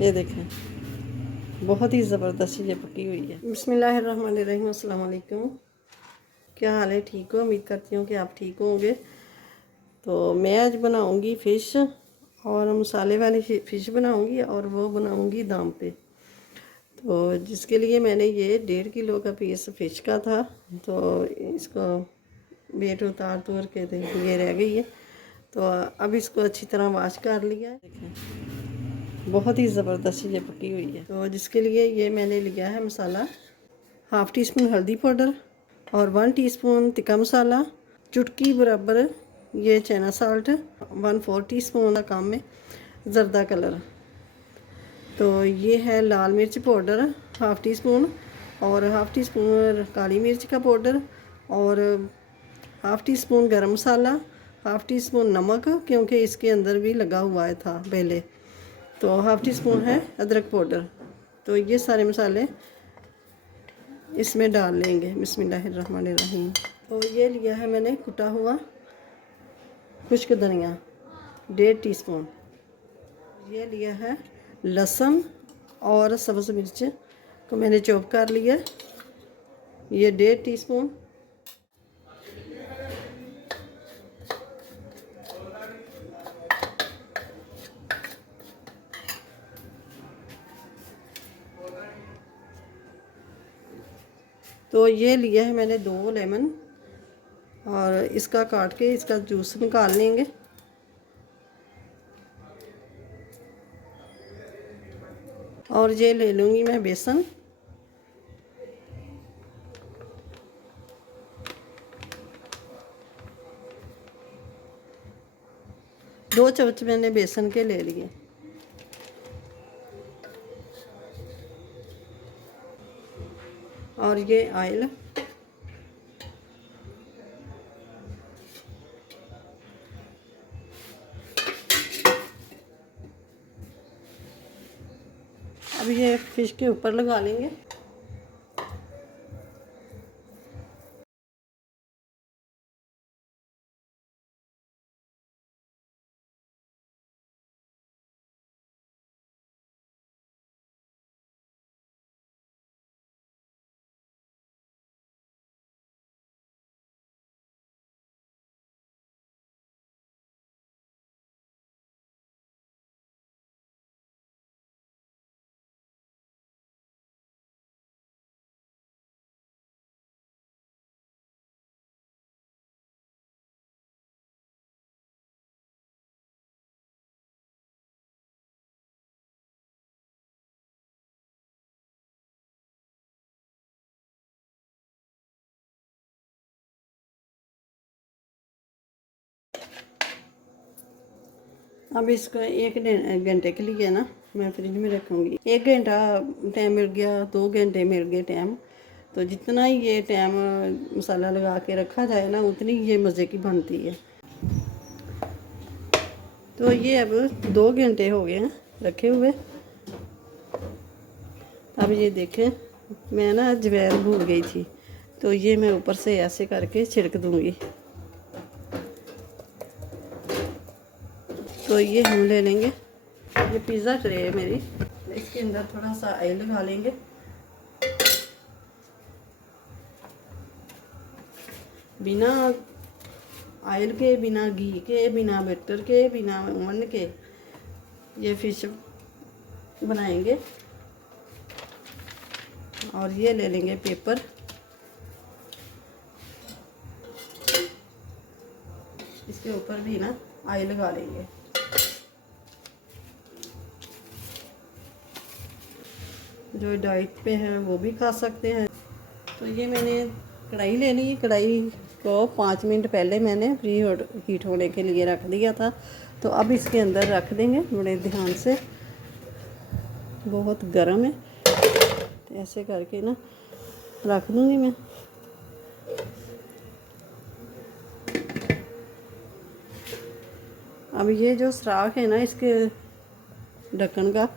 ये देखें, बहुत ही ज़बरदस्त ये पकी हुई है। बिस्मिल्लाहिर्रहमानिर्रहीम, अस्सलाम वालेकुम। क्या हाल है? ठीक हो? उम्मीद करती हूँ कि आप ठीक होंगे। तो मैं आज बनाऊँगी फ़िश और मसाले वाली फ़िश बनाऊँगी और वो बनाऊँगी दम पे। तो जिसके लिए मैंने ये 1.5 किलो का पीस फ़िश का था, तो इसको वेट उतार के ये रह गई है। तो अब इसको अच्छी तरह वॉश कर लिया है। देखें, बहुत ही ज़बरदस्त ये पकी हुई है। तो जिसके लिए ये मैंने लिया है मसाला, 1/2 टीस्पून हल्दी पाउडर और 1 टीस्पून तिक्का मसाला, चुटकी बराबर ये चना साल्ट, 1/4 टीस्पून का कम है ज़रदा कलर। तो ये है लाल मिर्च पाउडर 1/2 टीस्पून और 1/2 टीस्पून काली मिर्च का पाउडर और 1/2 टीस्पून गरम मसाला, 1/2 टीस्पून नमक, क्योंकि इसके अंदर भी लगा हुआ था पहले। तो 1/2 टीस्पून है अदरक पाउडर। तो ये सारे मसाले इसमें डाल लेंगे। बिस्मिल्लाहिर्रहमानिर्रहीम। तो ये लिया है मैंने कुटा हुआ खुश्क धनिया 1.5 टीस्पून। ये लिया है लहसुन और सब्ज़ मिर्च को मैंने चॉप कर लिया, ये 1.5 टीस्पून। तो ये लिया है मैंने 2 लेमन और इसका काट के इसका जूस निकाल लेंगे। और ये ले लूँगी मैं बेसन, दो चम्मच मैंने बेसन के ले लिए। और ये ऑयल, अब ये फिश के ऊपर लगा लेंगे। अब इसको 1 घंटे के लिए ना मैं फ्रिज में रखूँगी। 1 घंटा टाइम मिल गया, 2 घंटे मिल गए टाइम। तो जितना ही ये टाइम मसाला लगा के रखा जाए ना, उतनी ये मज़े की बनती है। तो ये अब 2 घंटे हो गए हैं रखे हुए। अब ये देखें, मैं ना अजवाइन भूल गई थी, तो ये मैं ऊपर से ऐसे करके छिड़क दूँगी। तो ये हम ले लेंगे, ये पिज़्ज़ा ट्रे है मेरी, इसके अंदर थोड़ा सा ऑयल लगा लेंगे। बिना ऑयल के, बिना घी के, बिना बटर के, बिना ओवन के ये फिश बनाएंगे। और ये ले लेंगे पेपर, इसके ऊपर भी ना ऑयल लगा लेंगे। जो डाइट पे है वो भी खा सकते हैं। तो ये मैंने कढ़ाई ले ली, कढ़ाई को 5 मिनट पहले मैंने प्री हीट होने के लिए रख दिया था। तो अब इसके अंदर रख देंगे बड़े ध्यान से, बहुत गर्म है। तो ऐसे करके ना रख दूँगी मैं। अब ये जो सुराख है ना इसके ढक्कन का,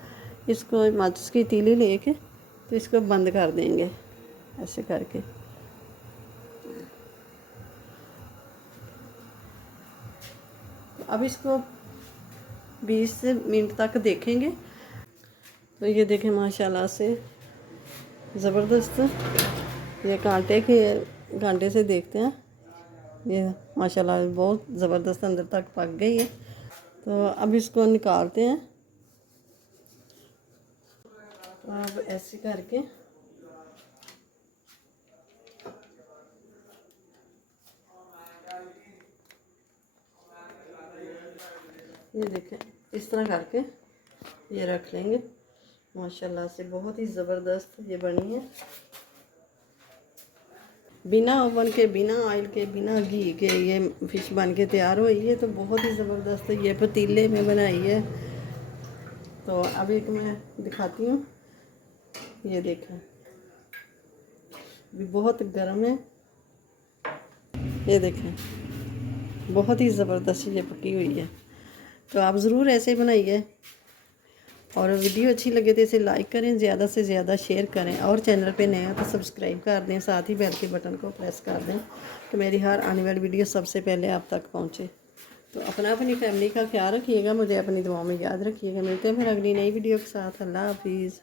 इसको माचिस की तीली लेके तो इसको बंद कर देंगे ऐसे करके। अब इसको 20 मिनट तक देखेंगे। तो ये देखें माशाल्लाह से ज़बरदस्त, ये कांटे से देखते हैं, ये माशाल्लाह बहुत ज़बरदस्त अंदर तक पक गई है। तो अब इसको निकालते हैं। तो अब ऐसे करके ये देखें, इस तरह करके ये रख लेंगे। माशाल्लाह से बहुत ही ज़बरदस्त ये बनी है, बिना ओवन के, बिना ऑयल के, बिना घी के ये फ़िश बन के तैयार हुई है। तो बहुत ही ज़बरदस्त है, ये पतीले में बनाई है। तो अब एक मैं दिखाती हूँ, ये देखें भी बहुत गर्म है, ये देखें बहुत ही ज़बरदस्त ये पकी हुई है। तो आप ज़रूर ऐसे बनाइए, और वीडियो अच्छी लगे तो इसे लाइक करें, ज़्यादा से ज़्यादा शेयर करें, और चैनल पे नए हो तो सब्सक्राइब कर दें, साथ ही बेल के बटन को प्रेस कर दें कि मेरी हर आने वाली वीडियो सबसे पहले आप तक पहुंचे। तो अपनी फैमिली का ख्याल रखिएगा, मुझे अपनी दुआओं में याद रखिएगा। मिलते हैं फिर अगली नई वीडियो के साथ। अल्लाह हाफिज़।